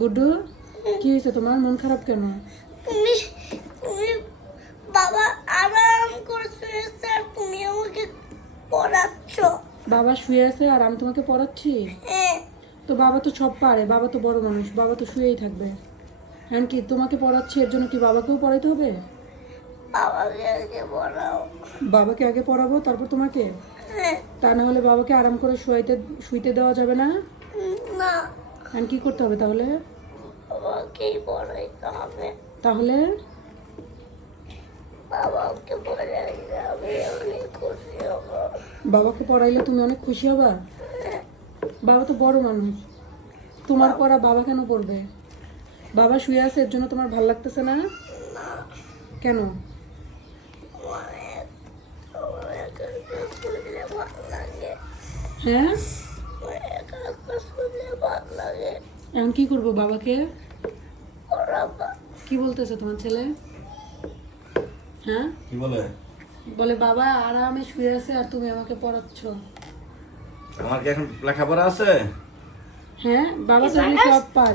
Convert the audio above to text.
গুড্ডু, কি হয়েছে তোমার? মন খারাপ কেন? তুমি তুমি বাবা আরাম করছে স্যার, তুমি আমাকে পড়াচ্ছ। বাবা শুয়ে আছে আর আমি তোমাকে পড়াচ্ছি? হ্যাঁ, তো বাবা তো সব পারে, বাবা তো বড় মানুষ, বাবা তো শুয়েই থাকবে। হ্যাঁ, কি তোমাকে পড়াচ্ছি এর জন্য কি বাবাকেও পড়াইতে হবে? বাবাকে আগে পড়াও। বাবাকে আগে পড়াবো তারপর তোমাকে? হ্যাঁ, তা না হলে বাবাকে আরাম করে শুইতে দেওয়া যাবে না? না, হ্যাঁ, কি করতে হবে তাহলে? বাবাকেই পড়াইতে হবে। তাহলে বাবাকে পড়াইলে আমি অনেক খুশি হব। বাবাকে পড়াইলে তুমি অনেক খুশি হবা? বাবা তো বড় মানুষ, তোমার পড়া বাবা কেন পড়বে? বাবা শুয়ে আছে এর জন্য তোমার ভাল লাগতেছে না? কেন? আমার একা একা শুনলে ভালো লাগে। হ্যাঁ, আমার একা একা শুনলে ভালো লাগে। এখন কি করবো বাবাকে? পড়াবা। কি বলতেছে তোমার ছেলে? হ্যাঁ, কি বলে? বলে বাবা আরামে শুয়ে আছে আর তুমি আমাকে পড়াচ্ছ। আমার কি এখন লেখাপড়া আছে? হ্যাঁ, বাবা তো এগুলো সব পারে।